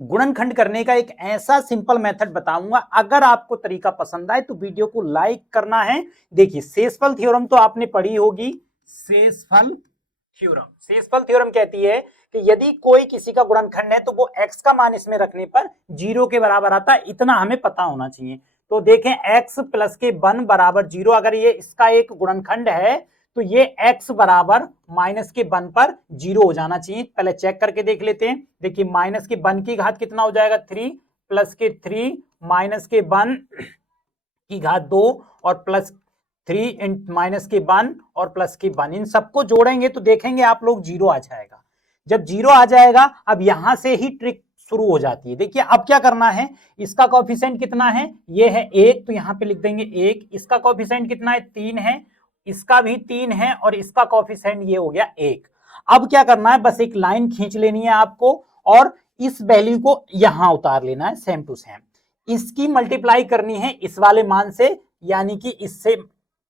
गुणनखंड करने का एक ऐसा सिंपल मेथड बताऊंगा। अगर आपको तरीका पसंद आए तो वीडियो को लाइक करना है। देखिए, शेषफल थ्योरम तो आपने पढ़ी होगी। शेषफल थ्योरम कहती है कि यदि कोई किसी का गुणनखंड है तो वो x का मान इसमें रखने पर 0 के बराबर आता है। इतना हमें पता होना चाहिए। तो देखें, x प्लस के 1 बराबर 0, अगर ये इसका एक गुणनखंड है तो ये x बराबर माइनस के 1 पर 0 हो जाना चाहिए। पहले चेक करके देख लेते हैं। देखिए, माइनस के 1 की घात कितना हो जाएगा 3, प्लस के 3 माइनस के 1 की घात 2 और प्लस 3 माइनस के 1 और प्लस के 1, इन सबको जोड़ेंगे तो देखेंगे आप लोग 0 आ जाएगा। जब 0 आ जाएगा, अब यहां से ही ट्रिक शुरू हो जाती है। देखिए, अब क्या करना है, इसका कोएफिशिएंट कितना है, ये है 1, तो यहां पे लिख देंगे 1। इसका कोएफिशिएंट कितना है, 3 है, इसका भी 3 है और इसका कोएफिशिएंट ये हो गया 1। अब क्या करना है, बस एक लाइन खींच लेनी है आपको और इस वैल्यू को यहां उतार लेना है सेम टू सेम। इसकी मल्टीप्लाई करनी है इस वाले मान से, यानी कि इससे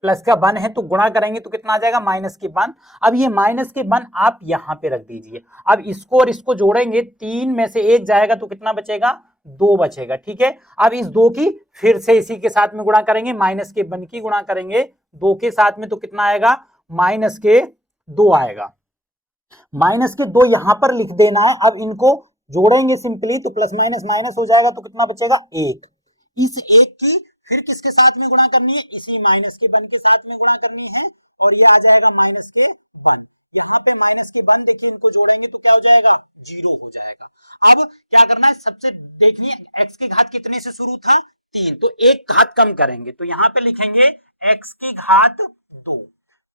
प्लस का 1 है तो गुणा करेंगे तो कितना आ जाएगा, माइनस के 1। अब ये माइनस के 1 आप यहां पे रख दीजिए। अब इसको और इसको जोड़ेंगे, 3 में से 1 जाएगा तो कितना बचेगा, 2 बचेगा। ठीक है, अब इस 2 की फिर से इसी के साथ में गुणा करेंगे, माइनस के 1 की गुणा करेंगे 2 के साथ में तो कितना आएगा, माइनस के 2 आएगा। माइनस के 2 यहां पर लिख देना है। अब इनको जोड़ेंगे सिंपली तो प्लस माइनस माइनस हो जाएगा तो कितना बचेगा, 1। इस 1 की फिर किसके साथ में गुणा करनी है, इसी माइनस के 1 के साथ में गुणा करनी है और ये आ जाएगा माइनस के 1। यहां पे माइनस के 1, देखिए इनको जोड़ेंगे तो क्या हो जाएगा, 0 हो जाएगा। अब क्या करना है, सबसे देखनी है x की घात कितने से शुरू था, 3, तो एक घात कम करेंगे तो यहां पे लिखेंगे x की घात 2,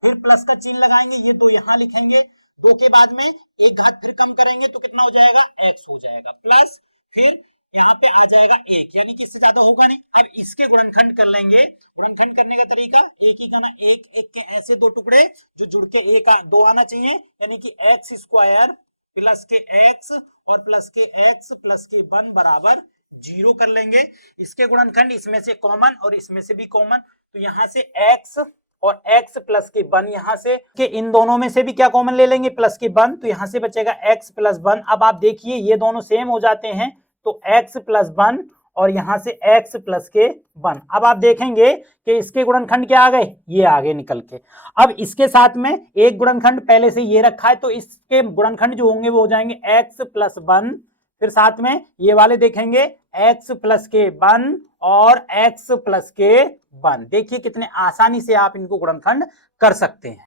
फिर प्लस का चिन्ह लगाएंगे, ये 2 यहां लिखेंगे, 2 के बाद में एक घात फिर कम करेंगे तो कितना हो जाएगा, x हो जाएगा, प्लस फिर यहां पे आ जाएगा 1, यानी कि इससे ज्यादा होगा नहीं। अब इसके गुणनखंड कर लेंगे। गुणनखंड करने का तरीका, एक ही करना, एक एक के ऐसे 2 टुकड़े जो जुड़ के 2 आना चाहिए, यानी कि एक्स स्क्वायर प्लस के एक्स और प्लस के एक्स प्लस के 1 बराबर 0 कर लेंगे। इसके गुणनखंड इसमें से कॉमन और इसमें से भी कॉमन, तो यहां से x और x प्लस के 1, यहां से के इन दोनों में से भी क्या कॉमन ले लेंगे, प्लस के 1, तो यहां से बचेगा x प्लस 1। अब आप देखिए ये दोनों सेम हो जाते हैं तो x प्लस 1 और यहां से x प्लस के 1। अब आप देखेंगे कि इसके गुणनखंड क्या आ गए, ये आगे निकल के। अब इसके साथ में एक गुणनखंड पहले से ये रखा है तो इसके गुणनखंड जो होंगे वो हो जाएंगे x प्लस 1, फिर साथ में ये वाले देखेंगे x प्लस के 1 और x प्लस के 1। देखिए कितने आसानी से आप इनको गुणनखंड कर सकते हैं।